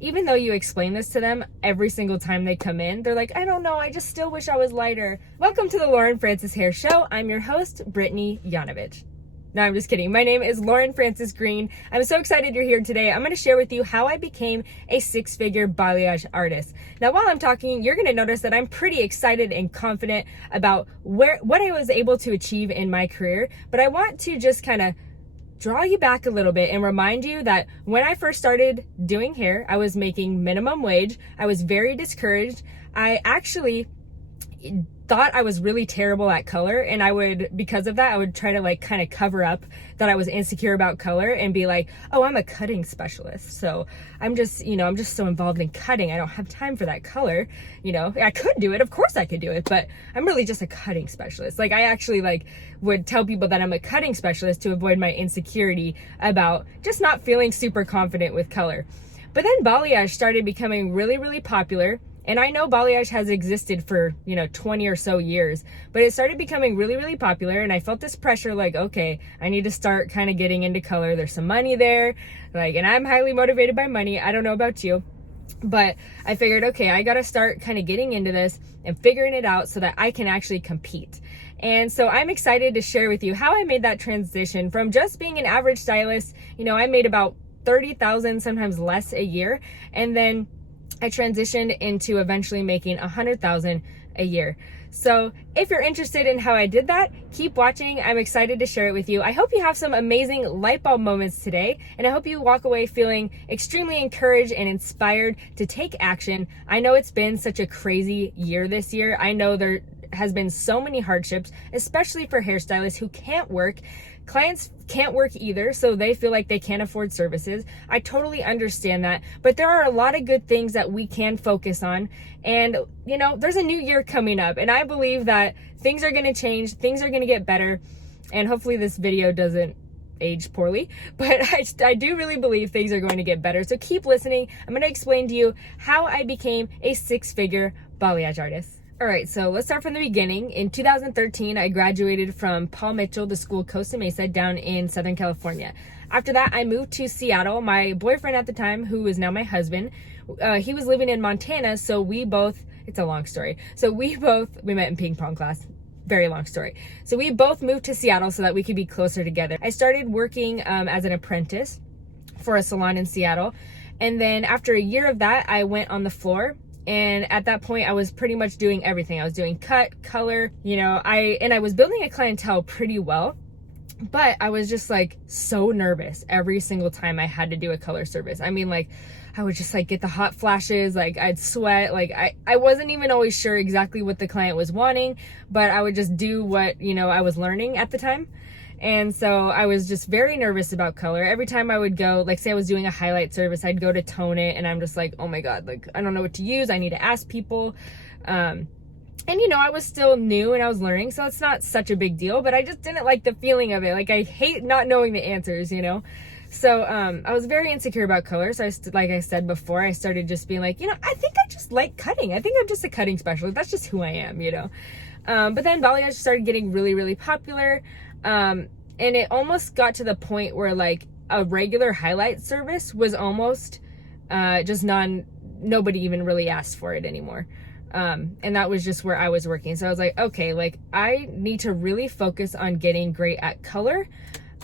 Even though you explain this to them every single time they come in, they're like, I don't know, I just still wish I was lighter. Welcome to the Lauren Francis Hair Show. I'm your host, Brittany Yanovich. No, I'm just kidding. My name is Lauren Francis Green. I'm so excited you're here today. I'm going to share with you how I became a six-figure balayage artist. Now, while I'm talking, you're going to notice that I'm pretty excited and confident about what I was able to achieve in my career, but I want to just kind of draw you back a little bit and remind you that when I first started doing hair, I was making minimum wage. I was very discouraged. I actually thought I was really terrible at color, and because of that, I would try to like kind of cover up that I was insecure about color and be like, oh, I'm a cutting specialist. So I'm just so involved in cutting. I don't have time for that color. I could do it. Of course I could do it, but I'm really just a cutting specialist. Like I actually would tell people that I'm a cutting specialist to avoid my insecurity about just not feeling super confident with color. But then balayage started becoming really, really popular. And I know balayage has existed for, 20 or so years, but it started becoming really, really popular. And I felt this pressure like, okay, I need to start kind of getting into color. There's some money there, and I'm highly motivated by money. I don't know about you, but I figured, okay, I got to start kind of getting into this and figuring it out so that I can actually compete. And so I'm excited to share with you how I made that transition from just being an average stylist. I made about 30,000, sometimes less a year. And then I transitioned into eventually making 100,000 a year. So if you're interested in how I did that, keep watching. I'm excited to share it with you. I hope you have some amazing light bulb moments today, and I hope you walk away feeling extremely encouraged and inspired to take action. I know it's been such a crazy year this year. I know there has been so many hardships, especially for hairstylists who can't work. Clients can't work either, so they feel like they can't afford services. I totally understand that, but there are a lot of good things that we can focus on. And, there's a new year coming up, and I believe that things are going to change, things are going to get better, and hopefully this video doesn't age poorly, but I do really believe things are going to get better. So keep listening. I'm going to explain to you how I became a six-figure balayage artist. All right, so let's start from the beginning. In 2013, I graduated from Paul Mitchell, the school Costa Mesa down in Southern California. After that, I moved to Seattle. My boyfriend at the time, who is now my husband, he was living in Montana, so it's a long story. So we met in ping pong class. Very long story. So we both moved to Seattle so that we could be closer together. I started working as an apprentice for a salon in Seattle. And then after a year of that, I went on the floor. And at that point, I was pretty much doing everything. I was doing cut, color, I was building a clientele pretty well, but I was just so nervous every single time I had to do a color service. I would just get the hot flashes, I'd sweat, I wasn't even always sure exactly what the client was wanting, but I would just do what, I was learning at the time. And so I was just very nervous about color. Every time I would go, say I was doing a highlight service, I'd go to tone it, and I'm just like, oh my God, I don't know what to use. I need to ask people. And I was still new and I was learning, so it's not such a big deal, but I just didn't like the feeling of it. I hate not knowing the answers, So I was very insecure about color. So like I said before, I started just being like, I think I just like cutting. I think I'm just a cutting specialist. That's just who I am, But then balayage started getting really, really popular. And it almost got to the point where a regular highlight service was almost just nobody even really asked for it anymore. And that was just where I was working. So I was like, okay, I need to really focus on getting great at color.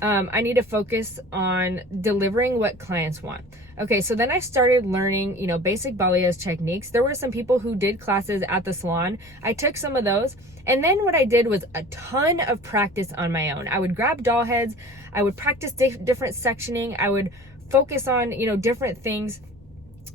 I need to focus on delivering what clients want. Okay, so then I started learning, basic balayage techniques. There were some people who did classes at the salon. I took some of those. And then what I did was a ton of practice on my own. I would grab doll heads. I would practice different sectioning. I would focus on, different things.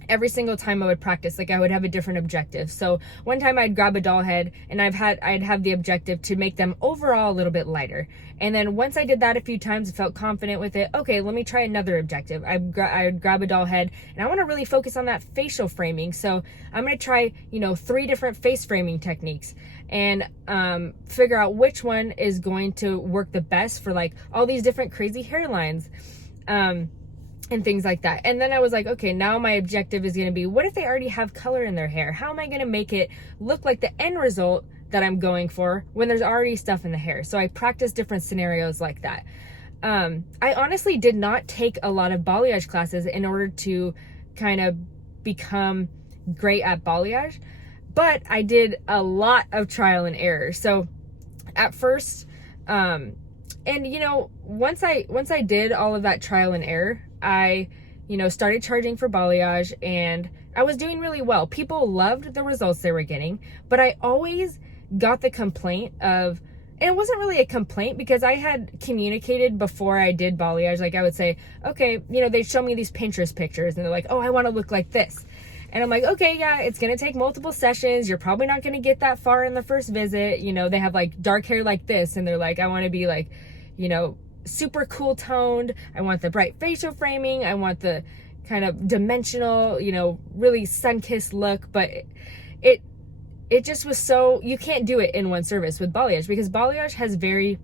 Every single time I would practice, I would have a different objective. So one time I'd grab a doll head and I'd have the objective to make them overall a little bit lighter. And then once I did that a few times, I felt confident with it. Okay, let me try another objective. I'd grab a doll head and I want to really focus on that facial framing. So I'm going to try, 3 different face framing techniques and figure out which one is going to work the best for all these different crazy hairlines. And things like that. And then I was like, okay, now my objective is going to be, what if they already have color in their hair? How am I going to make it look like the end result that I'm going for when there's already stuff in the hair? So I practiced different scenarios like that. I honestly did not take a lot of balayage classes in order to kind of become great at balayage, but I did a lot of trial and error. So at first, and once I did all of that trial and error, I started charging for balayage, and I was doing really well. People loved the results they were getting, but I always got the complaint of, and it wasn't really a complaint because I had communicated before I did balayage. Like I would say, okay, they'd show me these Pinterest pictures and they're like, oh, I want to look like this. And I'm like, okay, yeah, it's going to take multiple sessions. You're probably not going to get that far in the first visit. They have like dark hair like this. And they're like, I want to be like, super cool toned. I want the bright facial framing. I want the kind of dimensional, really sun-kissed look. But it just was so, you can't do it in one service with balayage because balayage has very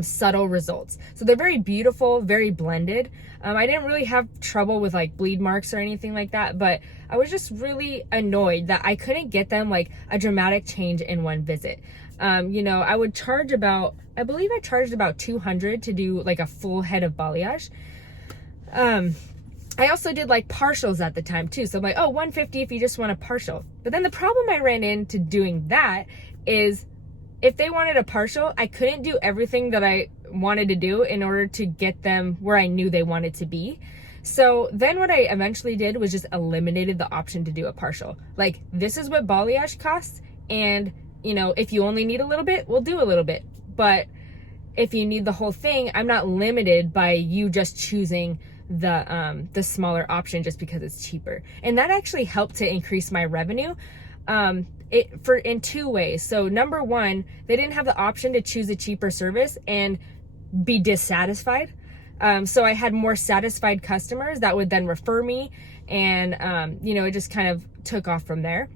subtle results. So they're very beautiful, very blended. I didn't really have trouble with like bleed marks or anything like that, but I was just really annoyed that I couldn't get them like a dramatic change in one visit. I would charge about, I believe I charged about $200 to do like a full head of balayage. I also did like partials at the time too. So I'm like, oh, $150 if you just want a partial. But then the problem I ran into doing that is if they wanted a partial, I couldn't do everything that I wanted to do in order to get them where I knew they wanted to be. So then what I eventually did was just eliminated the option to do a partial. Like, this is what balayage costs. And, if you only need a little bit, we'll do a little bit. But if you need the whole thing, I'm not limited by you just choosing the smaller option just because it's cheaper. And that actually helped to increase my revenue in two ways. So number one, they didn't have the option to choose a cheaper service and be dissatisfied. So I had more satisfied customers that would then refer me, and it just kind of took off from there.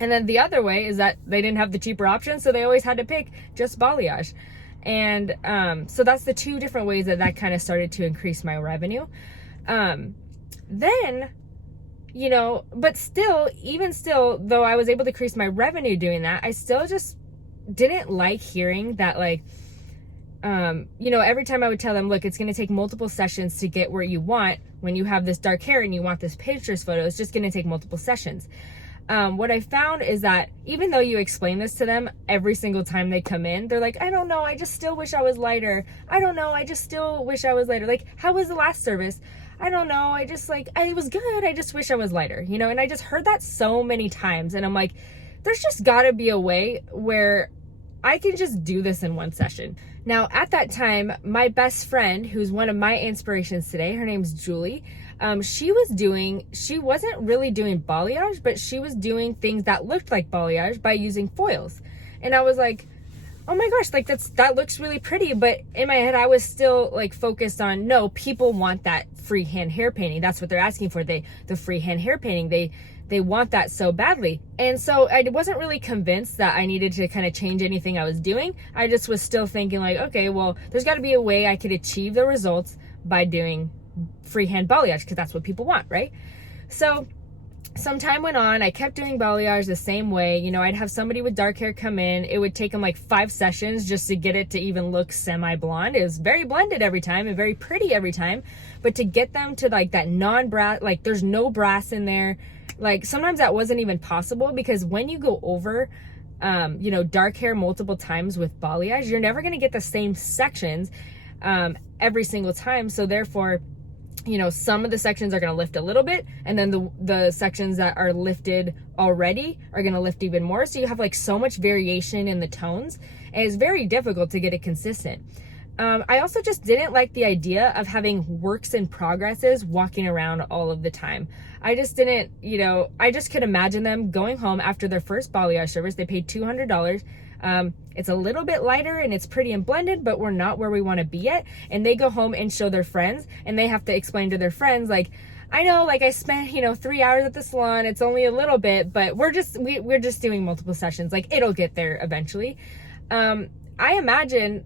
And then the other way is that they didn't have the cheaper option, so they always had to pick just balayage. And so that's the two different ways that kind of started to increase my revenue. Then, but still, even still, though I was able to increase my revenue doing that, I still just didn't like hearing that, like, every time I would tell them, look, it's going to take multiple sessions to get where you want. When you have this dark hair and you want this Pinterest photo, it's just going to take multiple sessions. What I found is that even though you explain this to them every single time they come in, they're like, I don't know, I just still wish I was lighter. I don't know, I just still wish I was lighter. Like, how was the last service? I don't know, I just it was good. I just wish I was lighter, and I just heard that so many times. And I'm like, there's just gotta be a way where I can just do this in one session. Now, at that time, my best friend, who's one of my inspirations today, her name's Julie, she wasn't really doing balayage, but she was doing things that looked like balayage by using foils. And I was like, oh my gosh, like that looks really pretty. But in my head, I was still like focused on, no, people want that freehand hair painting. That's what they're asking for. The freehand hair painting, they want that so badly. And so I wasn't really convinced that I needed to kind of change anything I was doing. I just was still thinking like, okay, well, there's got to be a way I could achieve the results by doing freehand balayage, because that's what people want, right? So some time went on. I kept doing balayage the same way. I'd have somebody with dark hair come in. It would take them like 5 sessions just to get it to even look semi-blonde. It was very blended every time and very pretty every time. But to get them to like that non-brass, like there's no brass in there. Like sometimes that wasn't even possible, because when you go over, dark hair multiple times with balayage, you're never going to get the same sections every single time. So therefore, some of the sections are going to lift a little bit, and then the sections that are lifted already are going to lift even more. So you have like so much variation in the tones, and it's very difficult to get it consistent. I also just didn't like the idea of having works in progresses walking around all of the time. I just didn't, I just could imagine them going home after their first balayage service. They paid $200. It's a little bit lighter and it's pretty and blended, but we're not where we want to be yet. And they go home and show their friends, and they have to explain to their friends, like, I know, like I spent, 3 hours at the salon. It's only a little bit, but we're just doing multiple sessions. Like, it'll get there eventually. I can imagine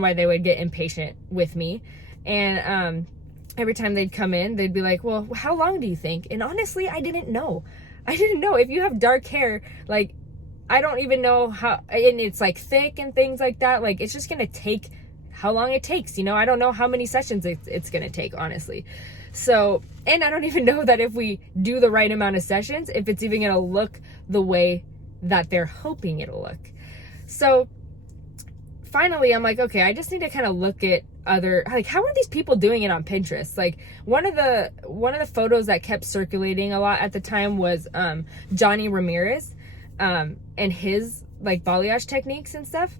why they would get impatient with me. And, every time they'd come in, they'd be like, well, how long do you think? And honestly, I didn't know. If you have dark hair, like, I don't even know how, and it's like thick and things like that. Like, it's just going to take how long it takes. I don't know how many sessions it's going to take, honestly. So, and I don't even know that if we do the right amount of sessions, if it's even going to look the way that they're hoping it'll look. So finally, I'm like, okay, I just need to kind of look at other, like, how are these people doing it on Pinterest? Like, one of the photos that kept circulating a lot at the time was Johnny Ramirez and his like balayage techniques and stuff,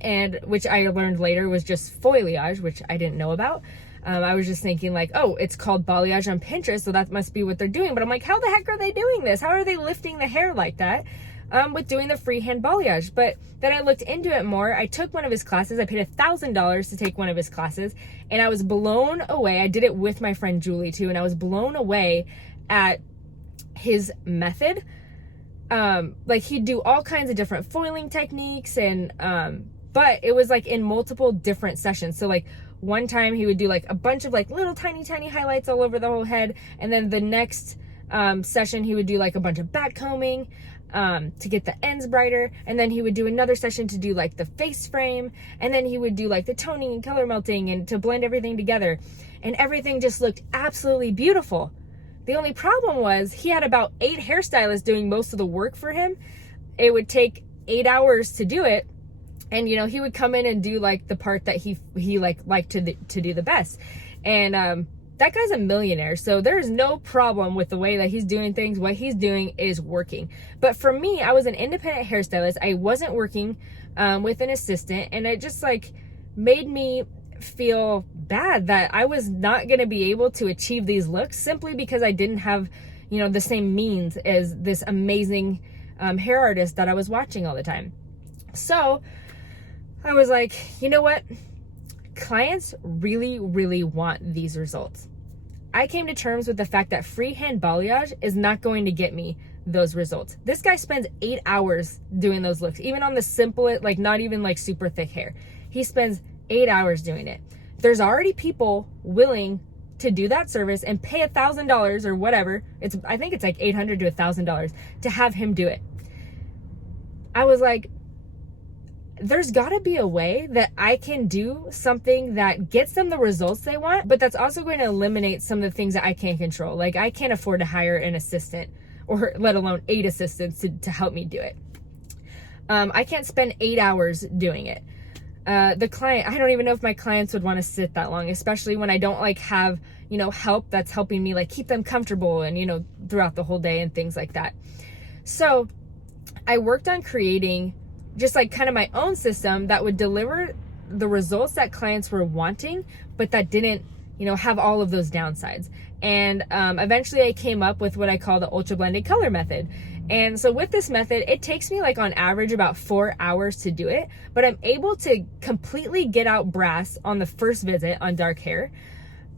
and which I learned later was just foliage, which I didn't know about. I was just thinking like, oh, it's called balayage on Pinterest, so that must be what they're doing. But I'm like, how the heck are they doing this? How are they lifting the hair like that with doing the freehand balayage? But then I looked into it more. I took one of his classes. I paid $1,000 to take one of his classes, and I was blown away. I did it with my friend Julie too, and I was blown away at his method. Like, he'd do all kinds of different foiling techniques, and but it was like in multiple different sessions. So like one time he would do like a bunch of like little tiny highlights all over the whole head, and then the next session he would do like a bunch of back combing to get the ends brighter, and then he would do another session to do like the face frame, and then he would do like the toning and color melting and to blend everything together, and everything just looked absolutely beautiful. The only problem was he had about 8 hairstylists doing most of the work for him. It would take 8 hours to do it. And, you know, he would come in and do like the part that he liked to do the best. And that guy's a millionaire. So there's no problem with the way that he's doing things. What he's doing is working. But for me, I was an independent hairstylist. I wasn't working with an assistant. And it just like made me feel bad that I was not going to be able to achieve these looks simply because I didn't have, you know, the same means as this amazing hair artist that I was watching all the time. So I was like, you know what? Clients really, really want these results. I came to terms with the fact that freehand balayage is not going to get me those results. This guy spends 8 hours doing those looks, even on the simplest, like not even like super thick hair. He spends 8 hours doing it. There's already people willing to do that service and pay $1,000 or whatever. I think it's like $800 to $1,000 to have him do it. I was like, there's got to be a way that I can do something that gets them the results they want, but that's also going to eliminate some of the things that I can't control. Like, I can't afford to hire an assistant, or let alone 8 assistants to help me do it. I can't spend 8 hours doing it. The client, I don't even know if my clients would want to sit that long, especially when I don't like have, you know, help that's helping me like keep them comfortable and, you know, throughout the whole day and things like that. So I worked on creating just like kind of my own system that would deliver the results that clients were wanting, but that didn't, you know, have all of those downsides. And eventually I came up with what I call the ultra blended color method. And so with this method, it takes me like on average about 4 hours to do it, but I'm able to completely get out brass on the first visit on dark hair.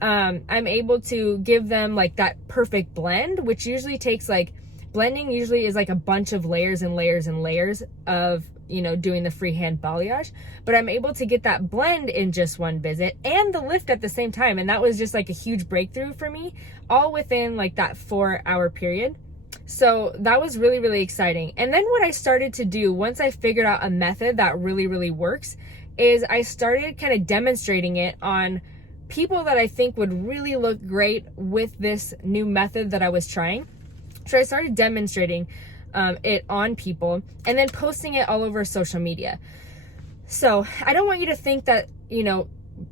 I'm able to give them like that perfect blend, which usually takes like, blending usually is like a bunch of layers and layers and layers of, you know, doing the freehand balayage, but I'm able to get that blend in just one visit and the lift at the same time. And that was just like a huge breakthrough for me, all within like that 4 hour period. So that was really, really exciting. And then what I started to do once I figured out a method that really, really works is I started kind of demonstrating it on people that I think would really look great with this new method that I was trying. So I started demonstrating it on people and then posting it all over social media. So I don't want you to think that, you know,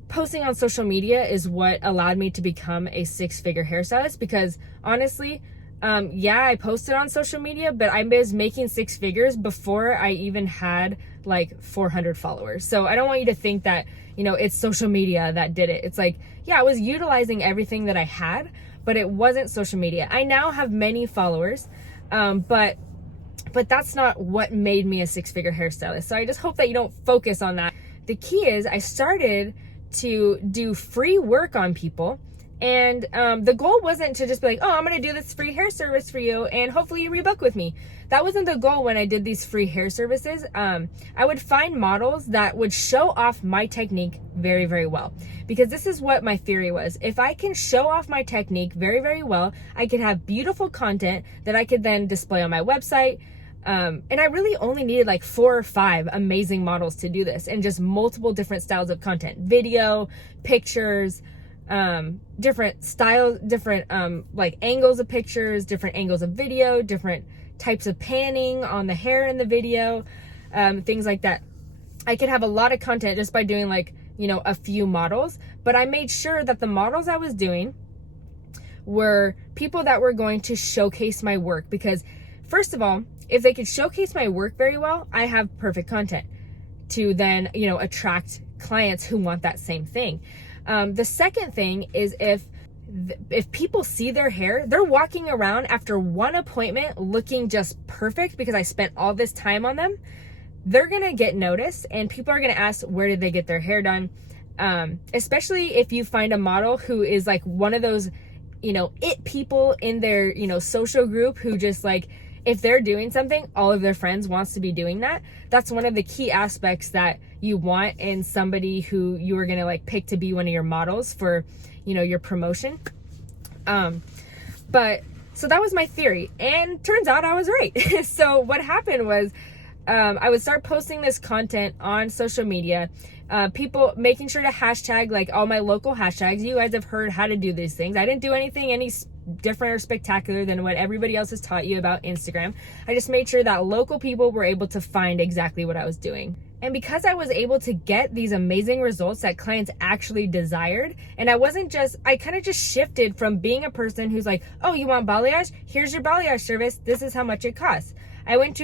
posting on social media is what allowed me to become a 6-figure hairstylist, because honestly, yeah, I posted on social media, but I was making 6 figures before I even had like 400 followers. So I don't want you to think that, you know, it's social media that did it. It's like, yeah, I was utilizing everything that I had, but it wasn't social media. I now have many followers, but that's not what made me a 6-figure hairstylist. So I just hope that you don't focus on that. The key is I started to do free work on people. And the goal wasn't to just be like, oh, I'm going to do this free hair service for you and hopefully you rebook with me. That wasn't the goal when I did these free hair services. I would find models that would show off my technique very, very well. Because this is what my theory was. If I can show off my technique very, very well, I could have beautiful content that I could then display on my website. And I really only needed like 4 or 5 amazing models to do this, and just multiple different styles of content, video, pictures, different styles, different like angles of pictures, different angles of video, different types of panning on the hair in the video, things like that. I could have a lot of content just by doing like, you know, a few models, but I made sure that the models I was doing were people that were going to showcase my work, because first of all, if they could showcase my work very well, I have perfect content to then, you know, attract clients who want that same thing. The second thing is if people see their hair, they're walking around after one appointment looking just perfect because I spent all this time on them, they're gonna get noticed and people are gonna ask, where did they get their hair done? Especially if you find a model who is like one of those, you know, it people in their, you know, social group who just like, if they're doing something, all of their friends wants to be doing that. That's one of the key aspects that you want in somebody who you are gonna like pick to be one of your models for, you know, your promotion. But so that was my theory, and turns out I was right. So what happened was, I would start posting this content on social media, people making sure to hashtag like all my local hashtags. You guys have heard how to do these things. I didn't do anything any different or spectacular than what everybody else has taught you about Instagram. I just made sure that local people were able to find exactly what I was doing. And because I was able to get these amazing results that clients actually desired, and I kind of just shifted from being a person who's like, oh, you want balayage? Here's your balayage service. This is how much it costs. I went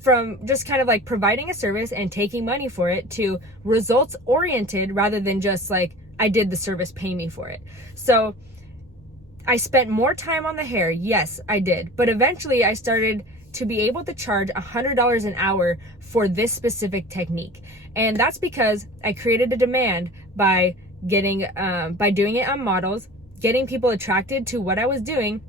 from just kind of like providing a service and taking money for it to results oriented rather than just like, I did the service, pay me for it. So I spent more time on the hair. Yes, I did. But eventually I started to be able to charge $100 an hour for this specific technique. And that's because I created a demand by doing it on models, getting people attracted to what I was doing.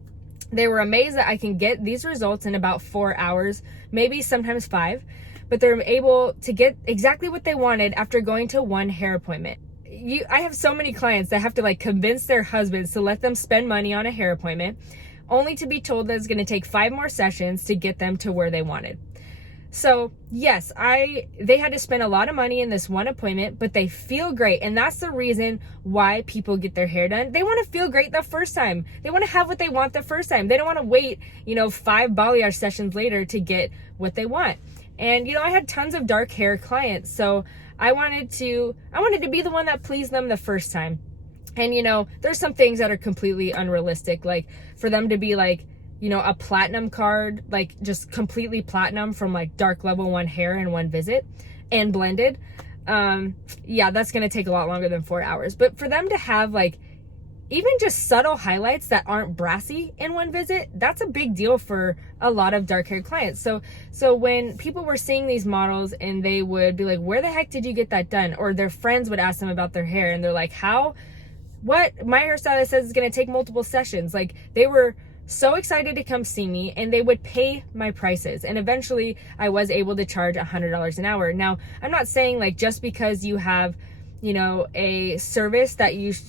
They were amazed that I can get these results in about 4 hours, maybe sometimes 5, but they're able to get exactly what they wanted after going to one hair appointment. I have so many clients that have to like convince their husbands to let them spend money on a hair appointment, only to be told that it's going to take 5 more sessions to get them to where they wanted. So yes, they had to spend a lot of money in this one appointment, but they feel great. And that's the reason why people get their hair done. They want to feel great the first time. They want to have what they want the first time. They don't want to wait, 5 balayage sessions later to get what they want. And, I had tons of dark hair clients. So I wanted to be the one that pleased them the first time. And, there's some things that are completely unrealistic, like for them to be like, a platinum card, like just completely platinum from like dark level 1 hair in one visit and blended. Yeah, that's going to take a lot longer than 4 hours. But for them to have like even just subtle highlights that aren't brassy in one visit, that's a big deal for a lot of dark haired clients. So when people were seeing these models and they would be like, where the heck did you get that done? Or their friends would ask them about their hair and they're like, what? My hairstylist says it's going to take multiple sessions. Like they were so excited to come see me and they would pay my prices. And eventually I was able to charge $100 an hour. Now, I'm not saying like just because you have, a service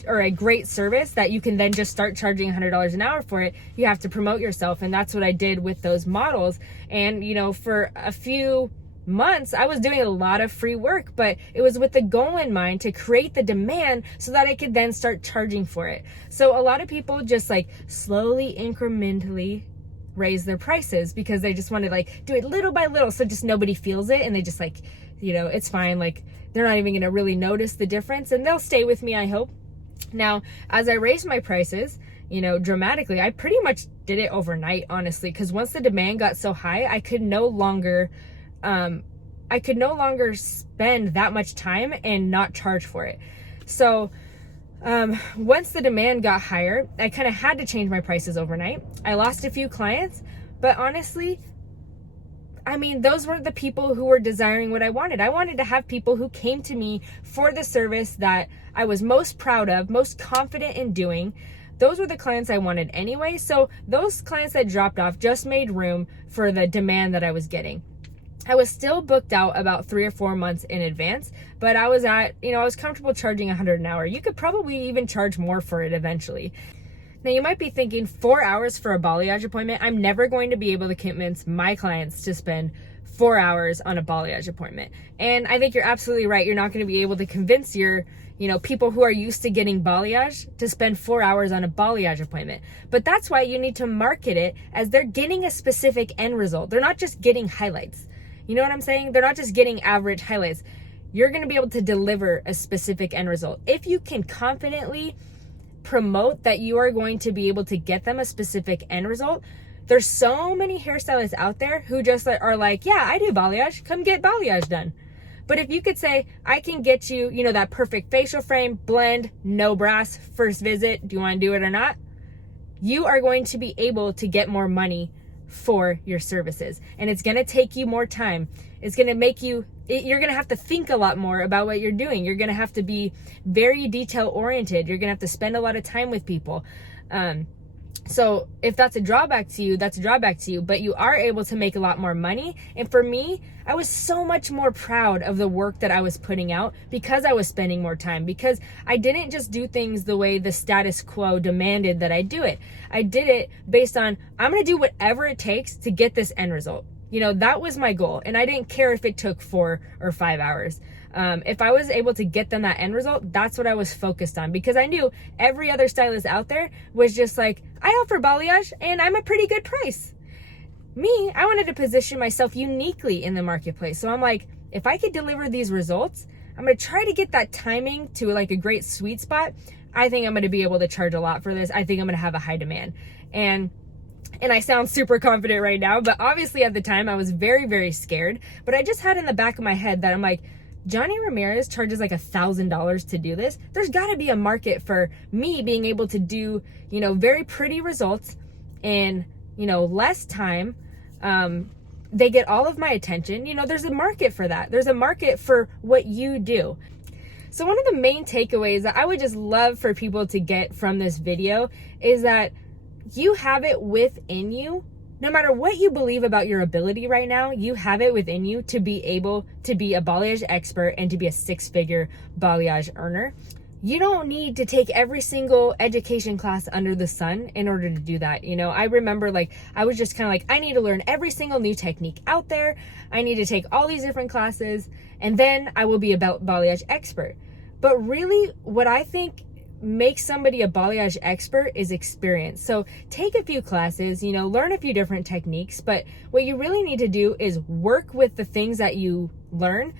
or a great service that you can then just start charging $100 an hour for it. You have to promote yourself. And that's what I did with those models. And, for a few months, I was doing a lot of free work, but it was with the goal in mind to create the demand so that I could then start charging for it. So a lot of people just like slowly, incrementally raise their prices because they just want to like do it little by little. So just nobody feels it. And they just like, it's fine. Like they're not even going to really notice the difference and they'll stay with me, I hope. Now, as I raised my prices, dramatically, I pretty much did it overnight, honestly, because once the demand got so high, I could no longer spend that much time and not charge for it. So once the demand got higher, I kind of had to change my prices overnight. I lost a few clients, but honestly, those weren't the people who were desiring what I wanted. I wanted to have people who came to me for the service that I was most proud of, most confident in doing. Those were the clients I wanted anyway. So those clients that dropped off just made room for the demand that I was getting. I was still booked out about 3 or 4 months in advance, but I was I was comfortable charging $100 an hour. You could probably even charge more for it eventually. Now you might be thinking 4 hours for a balayage appointment. I'm never going to be able to convince my clients to spend 4 hours on a balayage appointment. And I think you're absolutely right. You're not going to be able to convince your people who are used to getting balayage to spend 4 hours on a balayage appointment. But that's why you need to market it as they're getting a specific end result. They're not just getting highlights. You know what I'm saying? They're not just getting average highlights. You're going to be able to deliver a specific end result. If you can confidently promote that you are going to be able to get them a specific end result, there's so many hairstylists out there who just are like, yeah, I do balayage. Come get balayage done. But if you could say, I can get you, that perfect facial frame, blend, no brass, first visit, do you want to do it or not? You are going to be able to get more money for your services. And it's going to take you more time. It's going to make you're going to have to think a lot more about what you're doing. You're going to have to be very detail oriented. You're going to have to spend a lot of time with people. So if that's a drawback to you, that's a drawback to you, but you are able to make a lot more money. And for me, I was so much more proud of the work that I was putting out because I was spending more time, because I didn't just do things the way the status quo demanded that I do it. I did it based on, I'm going to do whatever it takes to get this end result. That was my goal. And I didn't care if it took 4 or 5 hours. If I was able to get them that end result, that's what I was focused on, because I knew every other stylist out there was just like, I offer balayage and I'm a pretty good price. Me, I wanted to position myself uniquely in the marketplace. So I'm like, if I could deliver these results, I'm going to try to get that timing to like a great sweet spot. I think I'm going to be able to charge a lot for this. I think I'm going to have a high demand. And I sound super confident right now, but obviously at the time I was very, very scared. But I just had in the back of my head that I'm like, Johnny Ramirez charges like $1,000 to do this. There's got to be a market for me being able to do, very pretty results in, less time. They get all of my attention. There's a market for that. There's a market for what you do. So one of the main takeaways that I would just love for people to get from this video is that you have it within you. No matter what you believe about your ability right now, you have it within you to be able to be a balayage expert and to be a 6-figure balayage earner. You don't need to take every single education class under the sun in order to do that. I remember I was just kind of like, I need to learn every single new technique out there. I need to take all these different classes and then I will be a balayage expert. But really what I think makes somebody a balayage expert is experience. So take a few classes, learn a few different techniques, but what you really need to do is work with the things that you learn.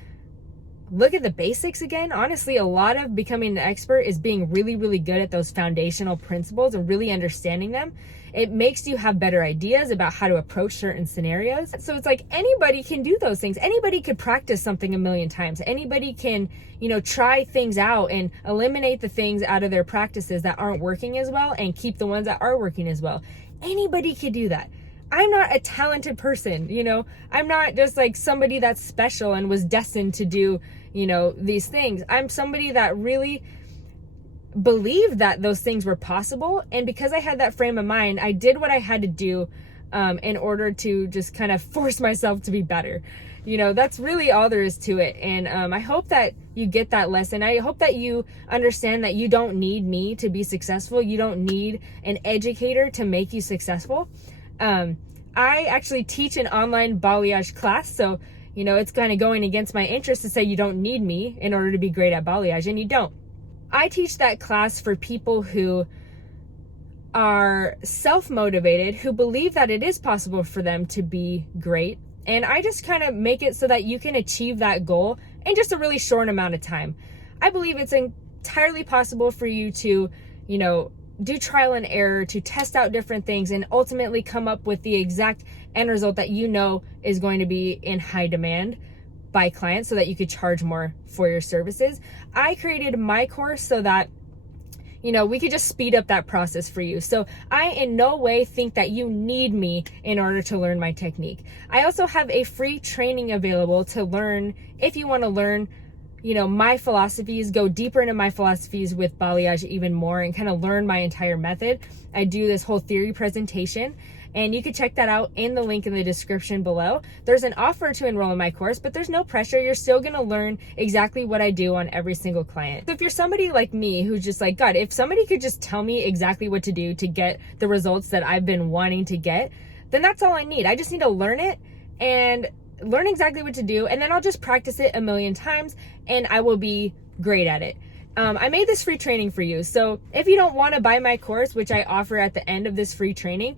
Look at the basics again. Honestly, a lot of becoming an expert is being really, really good at those foundational principles and really understanding them. It makes you have better ideas about how to approach certain scenarios. So it's like anybody can do those things. Anybody could practice something a million times. Anybody can, try things out and eliminate the things out of their practices that aren't working as well and keep the ones that are working as well. Anybody could do that. I'm not a talented person, I'm not just like somebody that's special and was destined to do, these things. I'm somebody that really believed that those things were possible. And because I had that frame of mind, I did what I had to do in order to just kind of force myself to be better. That's really all there is to it. And I hope that you get that lesson. I hope that you understand that you don't need me to be successful. You don't need an educator to make you successful. I actually teach an online balayage class. So, it's kind of going against my interest to say you don't need me in order to be great at balayage, and you don't. I teach that class for people who are self-motivated, who believe that it is possible for them to be great. And I just kind of make it so that you can achieve that goal in just a really short amount of time. I believe it's entirely possible for you to, do trial and error, to test out different things and ultimately come up with the exact end result that is going to be in high demand by clients so that you could charge more for your services. I created my course so that, we could just speed up that process for you. So I in no way think that you need me in order to learn my technique. I also have a free training available to learn if you want to learn my philosophies, go deeper into my philosophies with balayage even more and kind of learn my entire method. I do this whole theory presentation and you can check that out in the link in the description below. There's an offer to enroll in my course, but there's no pressure. You're still going to learn exactly what I do on every single client. So if you're somebody like me who's just like, God, if somebody could just tell me exactly what to do to get the results that I've been wanting to get, then that's all I need. I just need to learn it and learn exactly what to do, and then I'll just practice it a million times and I will be great at it. I made this free training for you. So if you don't want to buy my course, which I offer at the end of this free training,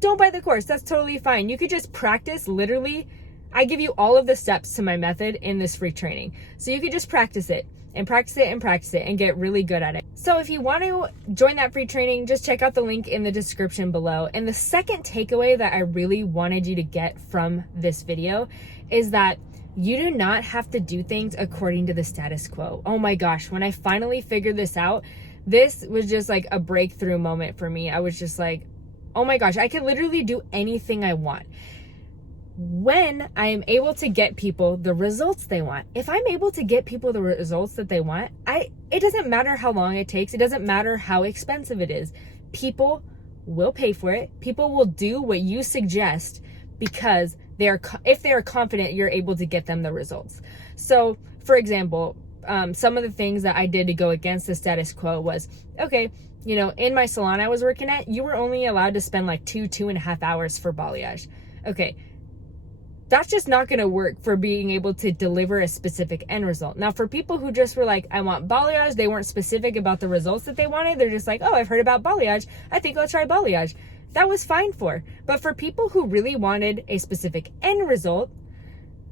don't buy the course. That's totally fine. You could just practice. Literally, I give you all of the steps to my method in this free training. So you could just practice it and practice it and practice it and get really good at it. So if you want to join that free training, just check out the link in the description below. And the second takeaway that I really wanted you to get from this video is that you do not have to do things according to the status quo. Oh my gosh, when I finally figured this out, this was just like a breakthrough moment for me. I was just like, oh my gosh, I can literally do anything I want when I am able to get people the results they want. If I'm able to get people the results that they want, it doesn't matter how long it takes. It doesn't matter how expensive it is. People will pay for it. People will do what you suggest because if they are confident you're able to get them the results. So for example, some of the things that I did to go against the status quo was, okay, in my salon I was working at, you were only allowed to spend like 2.5 hours for balayage. Okay, that's just not going to work for being able to deliver a specific end result. Now, for people who just were like, I want balayage, they weren't specific about the results that they wanted. They're just like, oh, I've heard about balayage, I think I'll try balayage. That was fine for. But for people who really wanted a specific end result,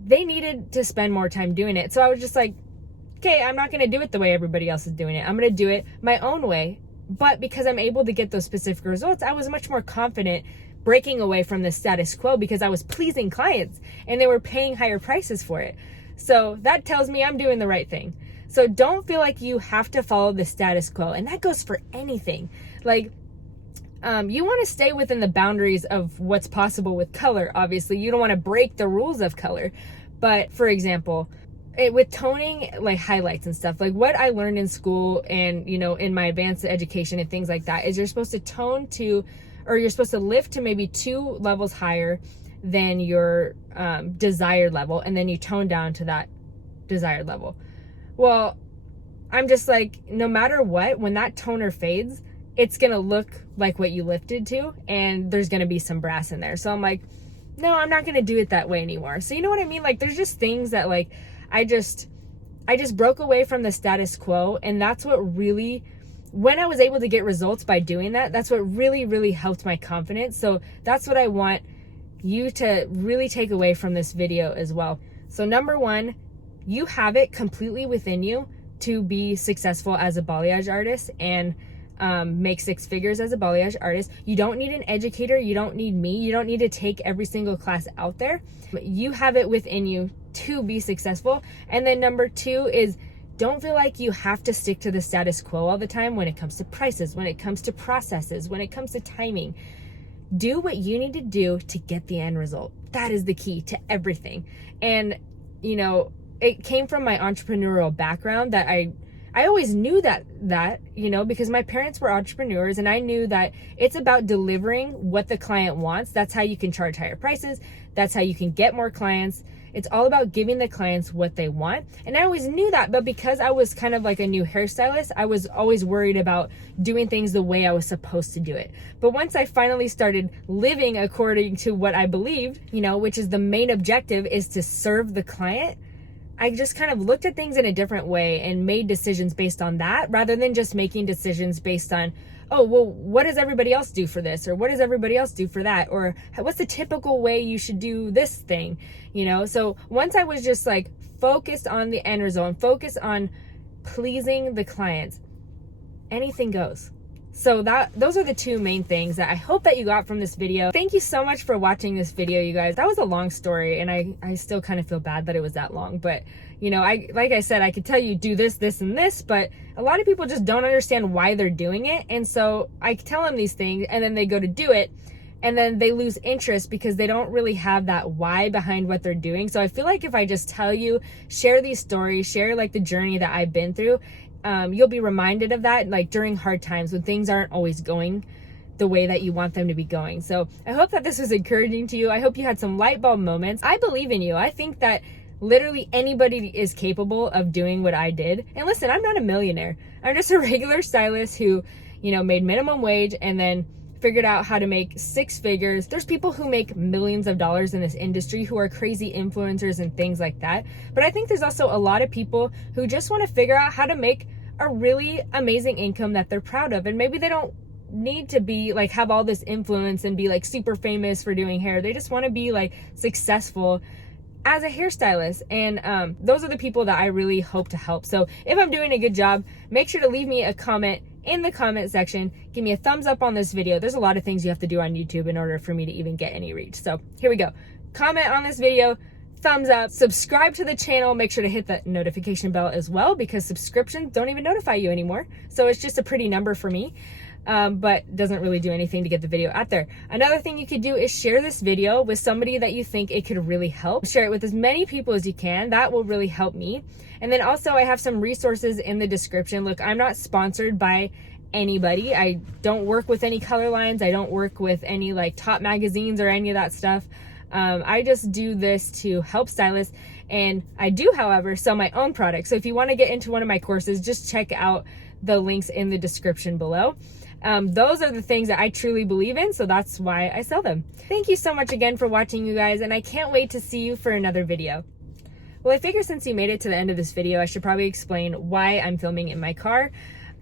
they needed to spend more time doing it. So I was just like, okay, I'm not going to do it the way everybody else is doing it. I'm going to do it my own way. But because I'm able to get those specific results, I was much more confident breaking away from the status quo because I was pleasing clients and they were paying higher prices for it. So that tells me I'm doing the right thing. So don't feel like you have to follow the status quo. And that goes for anything. Like, you want to stay within the boundaries of what's possible with color. Obviously, you don't want to break the rules of color. But for example, with toning, like highlights and stuff, like what I learned in school and, in my advanced education and things like that is you're supposed to tone to, or you're supposed to lift to maybe 2 levels higher than your desired level. And then you tone down to that desired level. Well, I'm just like, no matter what, when that toner fades, it's going to look like what you lifted to, and there's going to be some brass in there. So I'm like, no, I'm not going to do it that way anymore. So you know what I mean? Like, there's just things that like, I just broke away from the status quo. And that's what really, when I was able to get results by doing that, that's what really, really helped my confidence. So that's what I want you to really take away from this video as well. So number 1, you have it completely within you to be successful as a balayage artist and make 6 figures as a balayage artist. You don't need an educator. You don't need me. You don't need to take every single class out there. You have it within you to be successful. And then number 2 is, don't feel like you have to stick to the status quo all the time when it comes to prices, when it comes to processes, when it comes to timing. Do what you need to do to get the end result. That is the key to everything. And, it came from my entrepreneurial background that I always knew that, because my parents were entrepreneurs, and I knew that it's about delivering what the client wants. That's how you can charge higher prices. That's how you can get more clients. It's all about giving the clients what they want. And I always knew that, but because I was kind of like a new hairstylist, I was always worried about doing things the way I was supposed to do it. But once I finally started living according to what I believed, which is the main objective is to serve the client, I just kind of looked at things in a different way and made decisions based on that, rather than just making decisions based on, oh, well, what does everybody else do for this? Or what does everybody else do for that? Or what's the typical way you should do this thing? So once I was just like focused on the end result and focused on pleasing the clients, anything goes. So those are the 2 main things that I hope that you got from this video. Thank you so much for watching this video, you guys. That was a long story, and I still kind of feel bad that it was that long. But, like I said, I could tell you do this, this, and this, but a lot of people just don't understand why they're doing it. And so I tell them these things, and then they go to do it, and then they lose interest because they don't really have that why behind what they're doing. So I feel like if I just tell you, share these stories, share like the journey that I've been through, you'll be reminded of that, like during hard times when things aren't always going the way that you want them to be going. So I hope that this was encouraging to you. I hope you had some light bulb moments. I believe in you. I think that literally anybody is capable of doing what I did. And listen, I'm not a millionaire. I'm just a regular stylist who, made minimum wage and then figured out how to make 6 figures. There's people who make millions of dollars in this industry who are crazy influencers and things like that. But I think there's also a lot of people who just want to figure out how to make a really amazing income that they're proud of. And maybe they don't need to be like have all this influence and be like super famous for doing hair. They just want to be like successful as a hairstylist. And those are the people that I really hope to help. So if I'm doing a good job, make sure to leave me a comment in the comment section. Give me a thumbs up on this video. There's a lot of things you have to do on YouTube in order for me to even get any reach. So here we go. Comment on this video, thumbs up, subscribe to the channel. Make sure to hit the notification bell as well, because subscriptions don't even notify you anymore. So it's just a pretty number for me. But doesn't really do anything to get the video out there. Another thing you could do is share this video with somebody that you think it could really help. Share it with as many people as you can. That will really help me. And then also I have some resources in the description. Look, I'm not sponsored by anybody. I don't work with any color lines. I don't work with any like top magazines or any of that stuff. I just do this to help stylists. And I do, however, sell my own products. So if you want to get into one of my courses, just check out the links in the description below. Those are the things that I truly believe in, so that's why I sell them. Thank you so much again for watching, you guys, and I can't wait to see you for another video. Well, I figure since you made it to the end of this video, I should probably explain why I'm filming in my car.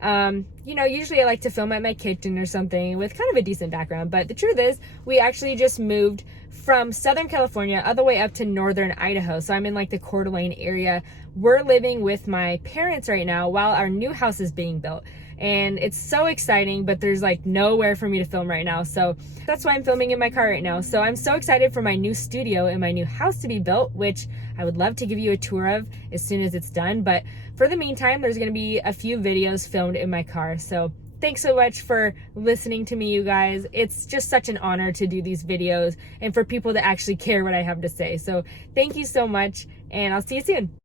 You know, usually I like to film at my kitchen or something with kind of a decent background, but the truth is we actually just moved from Southern California all the way up to Northern Idaho. So I'm in like the Coeur d'Alene area. We're living with my parents right now while our new house is being built. And it's so exciting, but there's like nowhere for me to film right now. So that's why I'm filming in my car right now. So I'm so excited for my new studio and my new house to be built, which I would love to give you a tour of as soon as it's done. But for the meantime, there's going to be a few videos filmed in my car. So thanks so much for listening to me, you guys. It's just such an honor to do these videos and for people to actually care what I have to say. So thank you so much, and I'll see you soon.